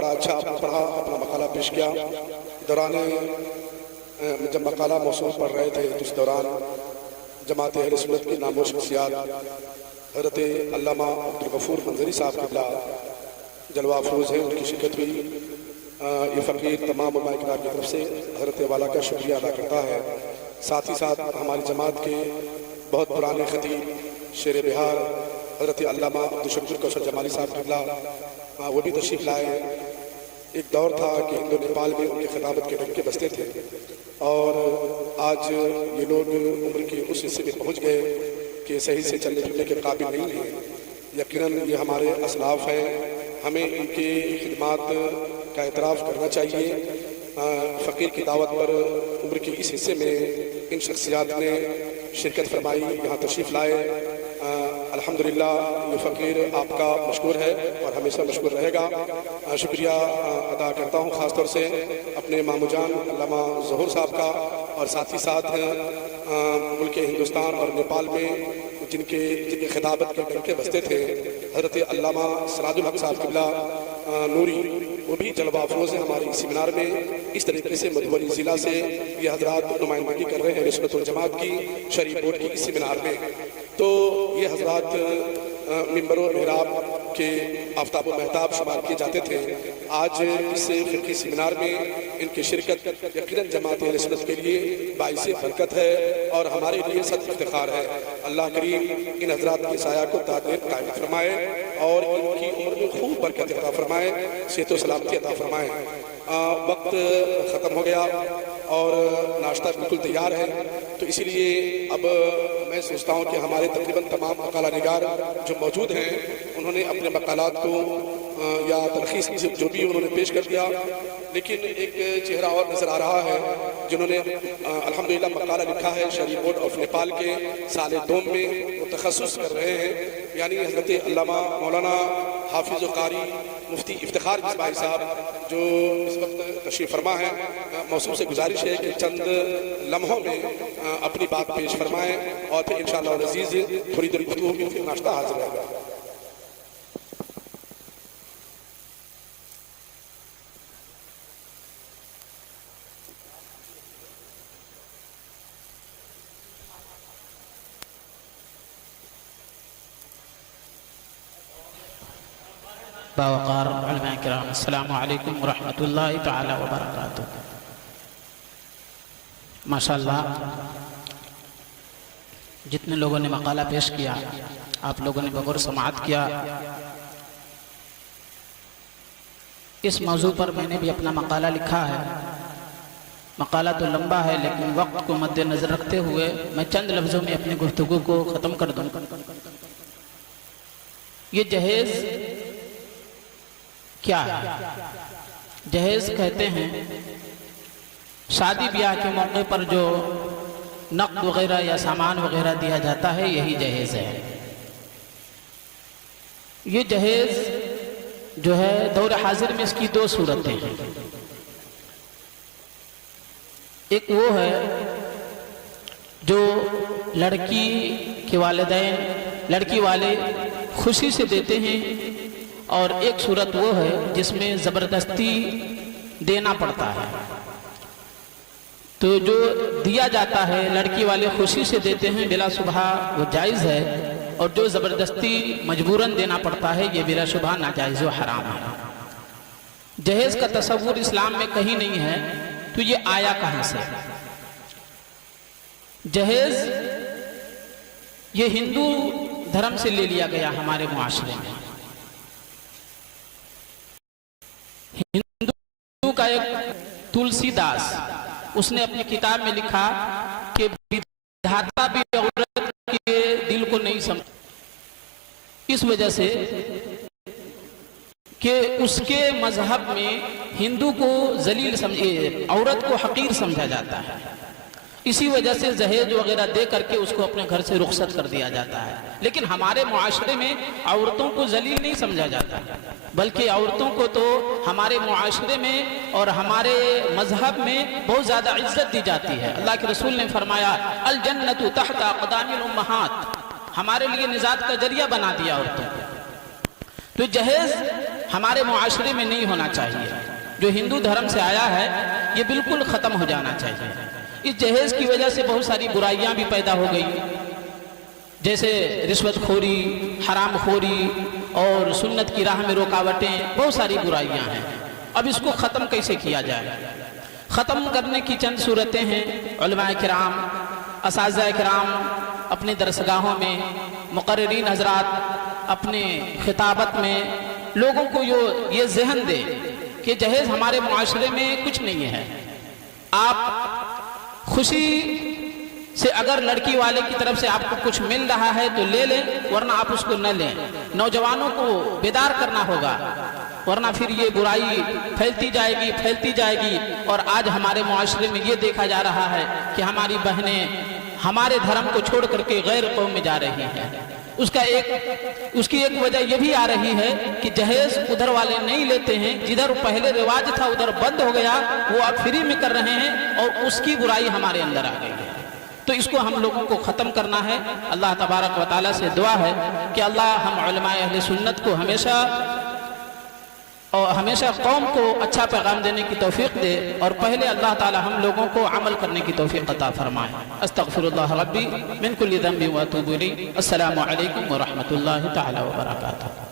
بڑا اچھا پڑھا، اپنا مقالہ پیش کیا۔ دوران جب مقالہ موصول پڑھ رہے تھے تو اس دوران جماعت اہل سنت کی نامور شخصیات حضرت علامہ عبدالغفور منظری صاحب قبلہ جلوہ افروز ہیں، ان کی شرکت ہوئی۔ یہ فقیر تمام علماء کرام کی طرف سے حضرت والا کا شکریہ ادا کرتا ہے۔ ساتھ ہی ساتھ ہماری جماعت کے بہت پرانے خطیب شیر بہار حضرت علامہ عبدالشکور کوثر جمالی صاحب قبلہ وہ بھی تشریف لائے۔ ایک دور تھا کہ ہند و نیپال میں ان کی خطابت کے ڈنکے بجتے تھے، اور آج یہ لوگ عمر کے اس حصے میں پہنچ گئے کہ صحیح سے چلنے پھرنے کے قابل نہیں ہیں۔ یقیناً یہ ہمارے اسلاف ہیں، ہمیں ان کی خدمات کا اعتراف کرنا چاہیے۔ فقیر کی دعوت پر عمر کے اس حصے میں ان شخصیات نے شرکت فرمائی، یہاں تشریف لائے۔ الحمدللہ یہ فقیر آپ کا مشکور ہے اور ہمیشہ مشکور رہے گا۔ شکریہ ادا کرتا ہوں خاص طور سے اپنے مامو جان علامہ ظہور صاحب کا، اور ساتھ ہی ساتھ ملک ہندوستان اور نیپال میں جن کی خطابت کے ڈنکے بجتے تھے حضرت علامہ سراج الحق صاحب قبلہ نوری، وہ بھی جلوہ افروز ہیں ہماری سیمینار میں۔ اس طریقے سے مدھوبنی ضلع سے یہ حضرات نمائندگی کر رہے ہیں اہل سنت والجماعت کی شریف بورڈ کی اس سیمینار میں۔ تو یہ حضرات منبر و محراب کے آفتاب و مہتاب شمار کیے جاتے تھے۔ آج اس فقہی سیمینار میں ان کی شرکت یقیناً جماعت اہل سنت کے لیے باعث برکت ہے اور ہمارے لیے صد افتخار ہے۔ اللہ کریم ان حضرات کے سایہ کو دائم قائم فرمائے اور ان کی عمر میں خوب برکت عطا فرمائے، صحت و سلامتی عطا فرمائے۔ وقت ختم ہو گیا اور ناشتہ بالکل تیار ہے، تو اسی لیے اب میں سوچتا ہوں کہ ہمارے تقریباً تمام مقالہ نگار جو موجود ہیں انہوں نے اپنے مقالات کو یا تلخیص جو بھی انہوں نے پیش کر دیا، لیکن ایک چہرہ اور نظر آ رہا ہے جنہوں نے الحمدللہ مقالہ لکھا ہے شریف بورڈ آف نیپال کے سال دوم میں، وہ تخصص کر رہے ہیں، یعنی حضرت علامہ مولانا حافظ و قاری مفتی افتخار مصباحی صاحب جو اس وقت تشریف فرما ہے۔ موصوف سے گزارش ہے کہ چند لمحوں میں اپنی بات پیش فرمائیں اور پھر انشاءاللہ العزیز تھوڑی دیر گفتگو کی، پھر ناشتہ حاضر ہے۔ باوقار علماء کرام، السلام علیکم ورحمۃ اللہ تعالی وبرکاتہ۔ ماشاءاللہ جتنے لوگوں نے مقالہ پیش کیا، آپ لوگوں نے بغور سماعت کیا۔ اس موضوع پر میں نے بھی اپنا مقالہ لکھا ہے۔ مقالہ تو لمبا ہے لیکن وقت کو مد نظر رکھتے ہوئے میں چند لفظوں میں اپنی گفتگو کو ختم کر دوں۔ یہ جہیز کیا ہے؟ جہیز کہتے ہیں شادی بیاہ کے موقع پر جو نقد وغیرہ یا سامان وغیرہ دیا جاتا ہے، یہی جہیز ہے۔ یہ جہیز جو ہے دور حاضر میں اس کی دو صورتیں ہیں۔ ایک وہ ہے جو لڑکی کے والدین لڑکی والے خوشی سے دیتے ہیں، اور ایک صورت وہ ہے جس میں زبردستی دینا پڑتا ہے۔ تو جو دیا جاتا ہے لڑکی والے خوشی سے دیتے ہیں، بلا شبہ وہ جائز ہے، اور جو زبردستی مجبوراً دینا پڑتا ہے یہ بلا شبہ ناجائز و حرام ہے۔ جہیز کا تصور اسلام میں کہیں نہیں ہے، تو یہ آیا کہاں سے؟ جہیز یہ ہندو دھرم سے لے لیا گیا ہمارے معاشرے میں۔ ہندو کا ایک تلسی داس، اس نے اپنی کتاب میں لکھا کہ بدھاتا بھی عورت کے دل کو نہیں سمجھ، اس وجہ سے کہ اس کے مذہب میں ہندو کو ذلیل سمجھے، عورت کو حقیر سمجھا جاتا ہے، اسی وجہ سے جہیز وغیرہ دے کر کے اس کو اپنے گھر سے رخصت کر دیا جاتا ہے۔ لیکن ہمارے معاشرے میں عورتوں کو ذلیل نہیں سمجھا جاتا، بلکہ عورتوں کو تو ہمارے معاشرے میں اور ہمارے مذہب میں بہت زیادہ عزت دی جاتی ہے۔ اللہ کے رسول نے فرمایا الجنت تحت اقدام الامہات، ہمارے لیے نجات کا ذریعہ بنا دیا عورتوں کو۔ تو جہیز ہمارے معاشرے میں نہیں ہونا چاہیے. جو ہندو دھرم سے آیا ہے یہ بالکل ختم ہو جانا چاہیے. اس جہیز کی وجہ سے بہت ساری برائیاں بھی پیدا ہو گئی، جیسے رشوت خوری، حرام خوری اور سنت کی راہ میں رکاوٹیں، بہت ساری برائیاں ہیں. اب اس کو ختم کیسے کیا جائے؟ ختم کرنے کی چند صورتیں ہیں. علماء کرام، اساتذہ کرام اپنی درسگاہوں میں، مقررین حضرات اپنے خطابت میں لوگوں کو یہ ذہن دے کہ جہیز ہمارے معاشرے میں کچھ نہیں ہے. آپ خوشی سے اگر لڑکی والے کی طرف سے آپ کو کچھ مل رہا ہے تو لے لیں، ورنہ آپ اس کو نہ لیں. نوجوانوں کو بیدار کرنا ہوگا، ورنہ پھر یہ برائی پھیلتی جائے گی. اور آج ہمارے معاشرے میں یہ دیکھا جا رہا ہے کہ ہماری بہنیں ہمارے دھرم کو چھوڑ کر کے غیر قوم میں جا رہی ہیں. اس کی ایک وجہ یہ بھی آ رہی ہے کہ جہیز ادھر والے نہیں لیتے ہیں، جدھر پہلے رواج تھا ادھر بند ہو گیا، وہ اب فری میں کر رہے ہیں اور اس کی برائی ہمارے اندر آ گئی ہے. تو اس کو ہم لوگوں کو ختم کرنا ہے. اللہ تبارک و تعالیٰ سے دعا ہے کہ اللہ ہم علماء اہل سنت کو ہمیشہ قوم کو اچھا پیغام دینے کی توفیق دے، اور پہلے اللہ تعالیٰ ہم لوگوں کو عمل کرنے کی توفیق عطا فرمائے. استغفر اللہ ربی من کل ذنب و اتوب الیہ. السلام علیکم ورحمۃ اللہ تعالیٰ وبرکاتہ.